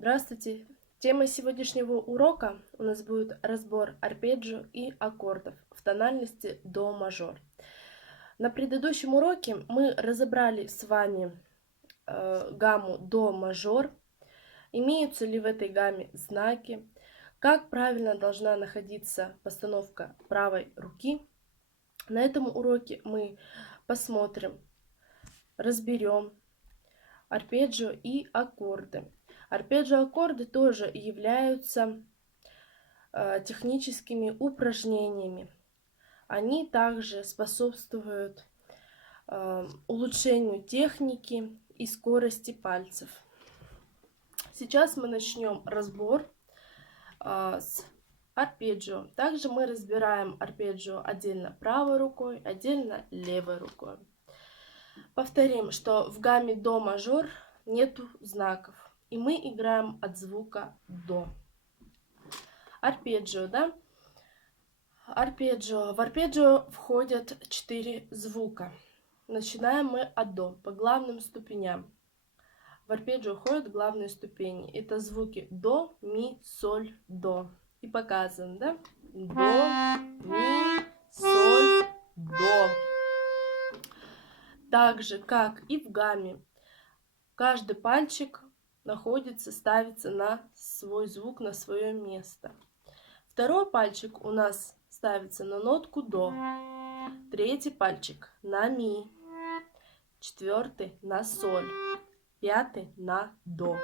Здравствуйте! Тема сегодняшнего урока у нас будет разбор арпеджио и аккордов в тональности до мажор. На предыдущем уроке мы разобрали с вами гамму до мажор, имеются ли в этой гамме знаки, как правильно должна находиться постановка правой руки. На этом уроке мы посмотрим, разберем арпеджио и аккорды. Арпеджио-аккорды тоже являются техническими упражнениями. Они также способствуют улучшению техники и скорости пальцев. Сейчас мы начнем разбор с арпеджио. Также мы разбираем арпеджио отдельно правой рукой, отдельно левой рукой. Повторим, что в гамме до мажор нету знаков, и мы играем от звука до. Арпеджио, да? Арпеджио. В арпеджио входят 4 звука. Начинаем мы от до, по главным ступеням. В арпеджио входят главные ступени. Это звуки до, ми, соль, до. И показываем, да? До, ми, соль, до. Так же, как и в гамме, каждый пальчик ставится на свой звук, на свое место. Второй пальчик у нас ставится на нотку до, третий пальчик на ми, четвертый на соль, пятый на до.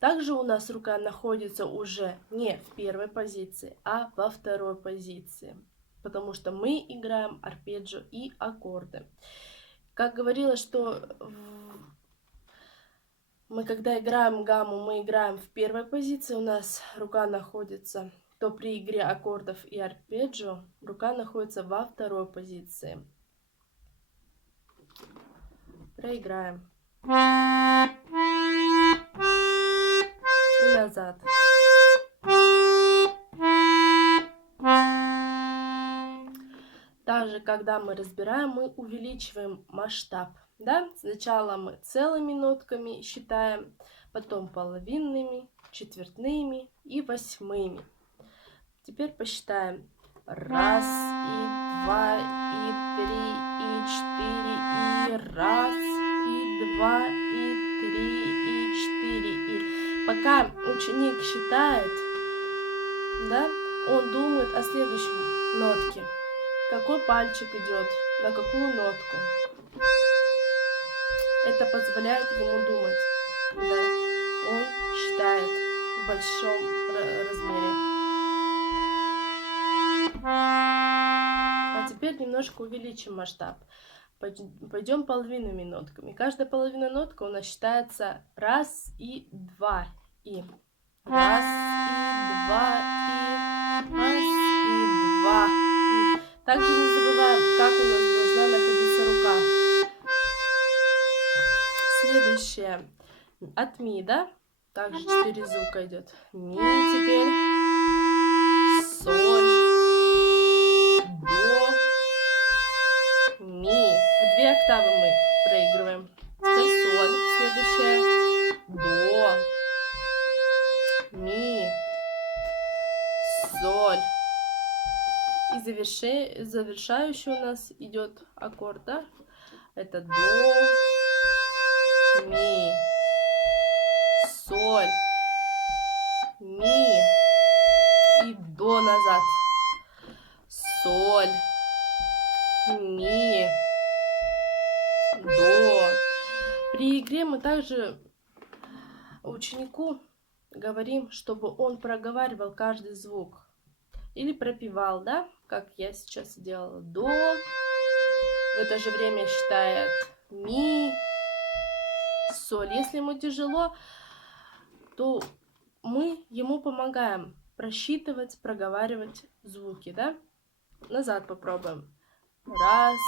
Также у нас рука находится уже не в первой позиции, а во второй позиции, потому что мы играем арпеджио и аккорды. Как говорила, что мы, когда играем гамму, мы играем в первой позиции, у нас рука находится, то при игре аккордов и арпеджио рука находится во второй позиции. Проиграем. И назад. Также, когда мы разбираем, мы увеличиваем масштаб. Да? Сначала мы целыми нотками считаем, потом половинными, четвертными и восьмыми. Теперь посчитаем. Раз, и два, и три, и четыре, и раз, и два, и три, и четыре, и... Пока ученик считает, да, он думает о следующем нотке. Какой пальчик идет, на какую нотку. Это позволяет ему думать, когда он считает в большом размере. А теперь немножко увеличим масштаб. Пойдем половинными нотками. Каждая половина нотка у нас считается раз и два и. Раз и два и. Раз и два и. Также не забываем, как у нас должна находиться рука. Следующее. От ми, да? Также 4 звука идет. Ми теперь. Соль. До. Ми. В 2 октавы мы проигрываем. Теперь соль. Следующее. До. Ми. Соль. И завершающий у нас идет аккорд, да? Это до, ми, соль, ми и до назад. Соль, ми, до. При игре мы также ученику говорим, чтобы он проговаривал каждый звук. Или пропевал, да, как я сейчас делала. До. В это же время считает ми, соль. Если ему тяжело, то мы ему помогаем просчитывать, проговаривать звуки, да. Назад попробуем. Раз,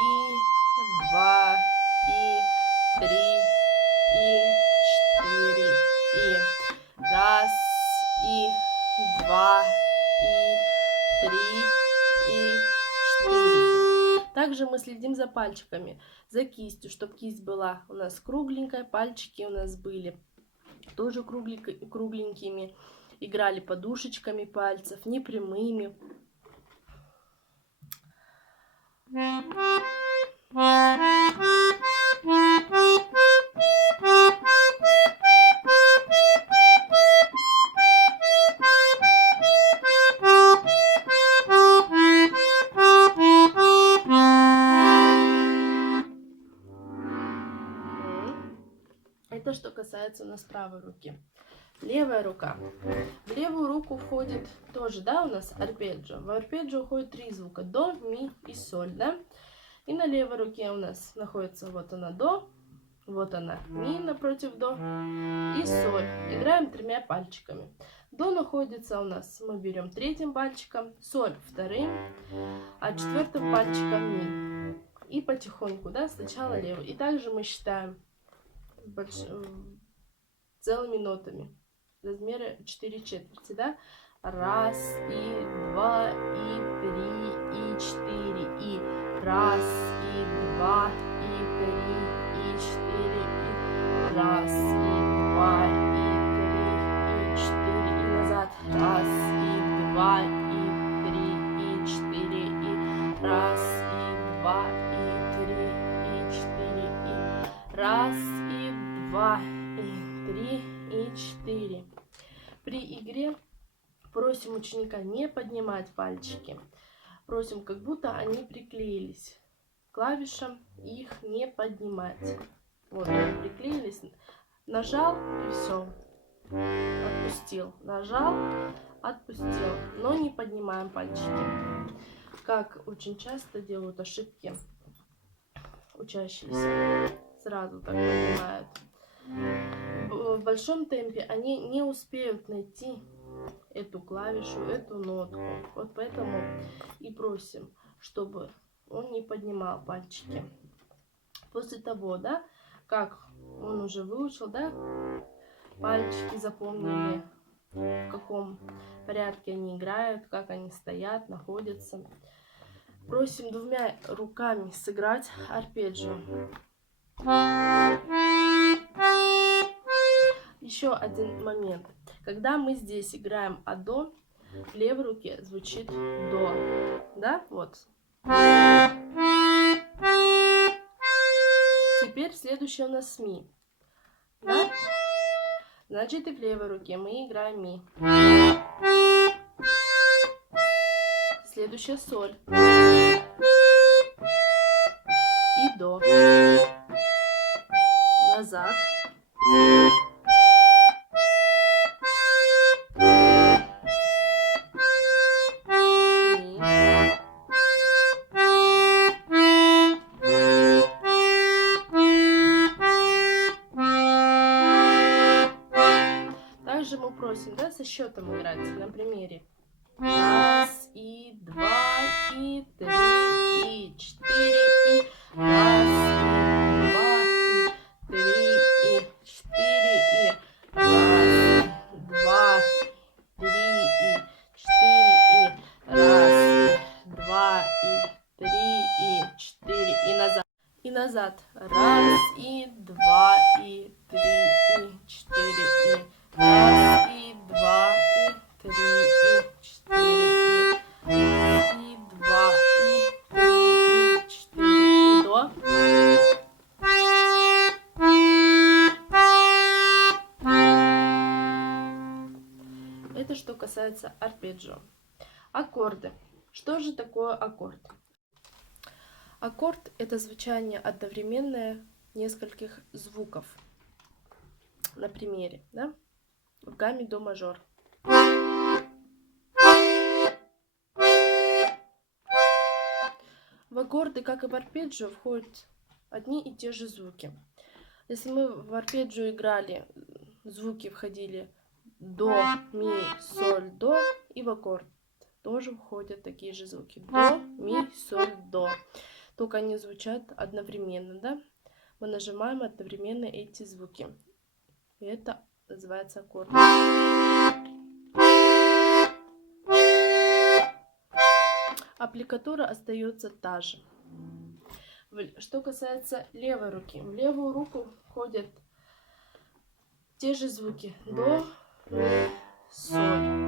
и, два, и, три, и, четыре, и. Раз, и, два, и, три, и, четыре. Также мы следим за пальчиками, за кистью, чтобы кисть была у нас кругленькая, пальчики у нас были тоже кругленькими, играли подушечками пальцев, не прямыми. Это что касается у нас правой руки. Левая рука. В левую руку входит тоже, да, у нас арпеджио. В арпеджио входит 3 звука: до, ми и соль, да. И на левой руке у нас находится вот она до, вот она ми напротив до и соль. Играем 3 пальчиками. До находится у нас, мы берем 3-м пальчиком, соль 2-м, а 4-м пальчиком ми. И потихоньку, да, сначала левый. И также мы считаем целыми нотами. Размеры 4 четверти, да? 1, и 2, и 3, и 4, и 1, и 2, и 3, и 4, и 1, и 2, и 3, и 4, и назад. 1, и 2, и 3, и 4, и 1, и 2, и 3, и 4, и 1, и 2, и 3, и 4. При игре просим ученика не поднимать пальчики. Просим, как будто они приклеились к клавишам, их не поднимать. Вот они приклеились. Нажал и все. Отпустил. Нажал, отпустил. Но не поднимаем пальчики. Как очень часто делают ошибки учащиеся. Сразу так поднимают. В большом темпе они не успеют найти эту клавишу, эту нотку. Вот поэтому и просим, чтобы он не поднимал пальчики. После того, да, как он уже выучил, да, пальчики запомнили, в каком порядке они играют, как они стоят, находятся. Просим 2 руками сыграть арпеджио. Еще один момент. Когда мы здесь играем до, в левой руке звучит до. Да? Вот. Теперь следующее у нас ми. Да? Значит, и в левой руке мы играем ми. Следующая соль. И до. Назад. Также мы просим, да, со счетом играть на примере. 1, и 2, и 3, и 4, и 1, и 2, и 3, и 4, и 1, 2, 3, и 4, и 1, 2, и 3, и 4, и назад. И назад. 1, и 2, и 3, и 4, и 1, и 2, и 3, и 4, и 2, и 3, и 4, и до. Это что касается арпеджио. Аккорды. Что же такое аккорд? Аккорд – это звучание одновременное нескольких звуков. На примере, да? В гамме до мажор. В аккорды, как и в арпеджио, входят одни и те же звуки. Если мы в арпеджио играли, звуки входили до, ми, соль, до, и в аккорд тоже входят такие же звуки. До, ми, соль, до. Только они звучат одновременно, да? Мы нажимаем одновременно эти звуки. И это называется аккорд. Аппликатура остается та же. Что касается левой руки. В левую руку входят Те же звуки до, ми, соль.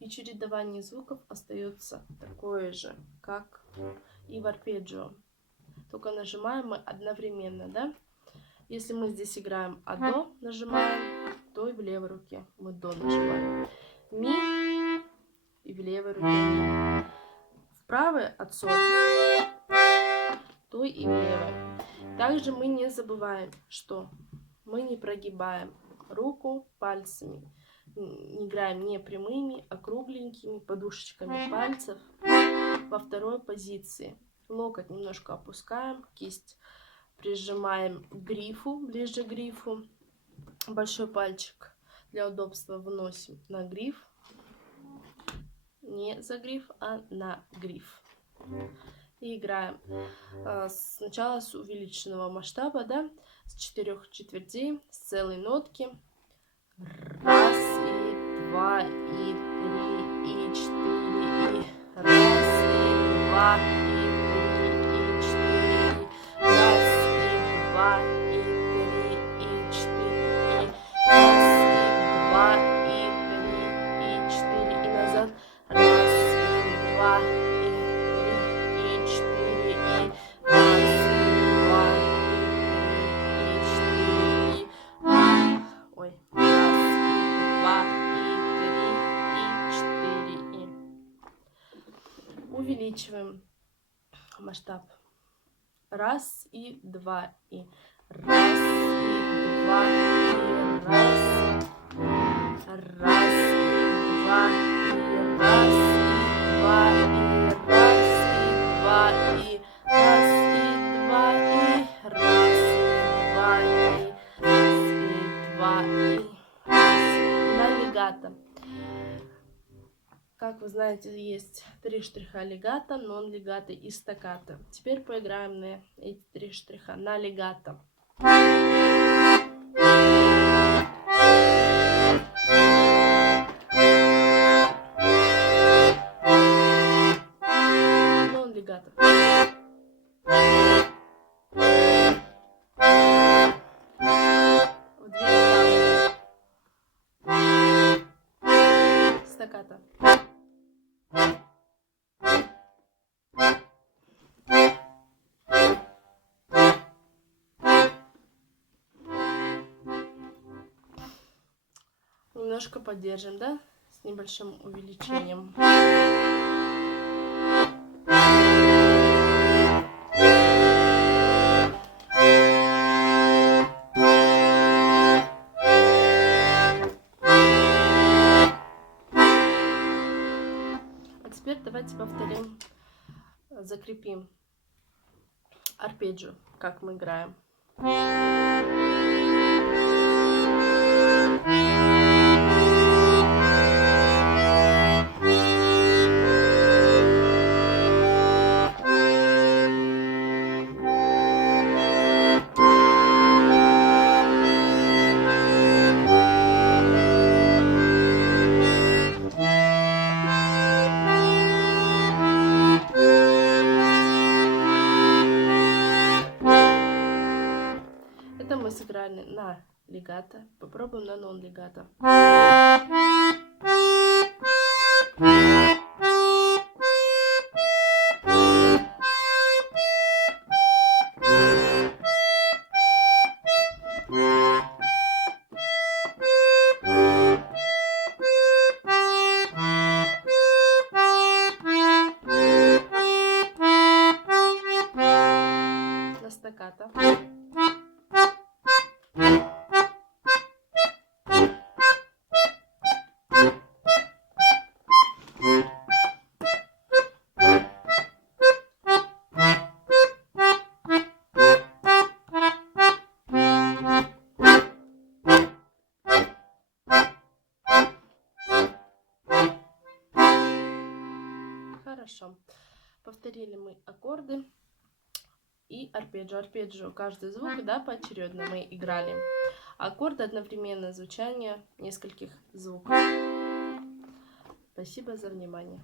И чередование звуков остается такое же, как и в арпеджио. Только нажимаем мы одновременно, да? Если мы здесь играем а до, нажимаем, то и в левой руке мы до нажимаем. Ми и в левой руке ми. В правой от соль, то и в левой. Также мы не забываем, что мы не прогибаем руку пальцами. Не играем не прямыми, а кругленькими подушечками пальцев во второй позиции. Локоть немножко опускаем, кисть прижимаем к грифу, ближе к грифу. Большой пальчик для удобства выносим на гриф. Не за гриф, а на гриф. И играем сначала с увеличенного масштаба, да, с 4 четвертей, с целой нотки. Раз, и два, и три, и четыре, и раз, и два, и три, и четыре, и раз, и два, и три, и четыре, и раз, и два, и три, и четыре, и назад. Раз, и два, и три, и четыре, и раз, и два, и три, и четыре, и ой. Увеличиваем масштаб. Раз и два и раз и два и раз, раз и два и раз и два и раз и два и раз и два и раз и два и раз и два и на легато. Как вы знаете, есть 3 штриха легато, нон-легато и стаккато. Теперь поиграем на эти 3 штриха. На легато. Нон-легато. В 2 октавы. Стаккато. Немножко поддержим, да, с небольшим увеличением. А теперь давайте повторим, закрепим арпеджио, как мы играем. Это мы сыграли на легато. Попробуем на нон-легато. На стаккато. Хорошо. Повторили мы аккорды и арпеджио. Арпеджио каждый звук, да, поочередно мы играли. Аккорды одновременно звучание нескольких звуков. Спасибо за внимание.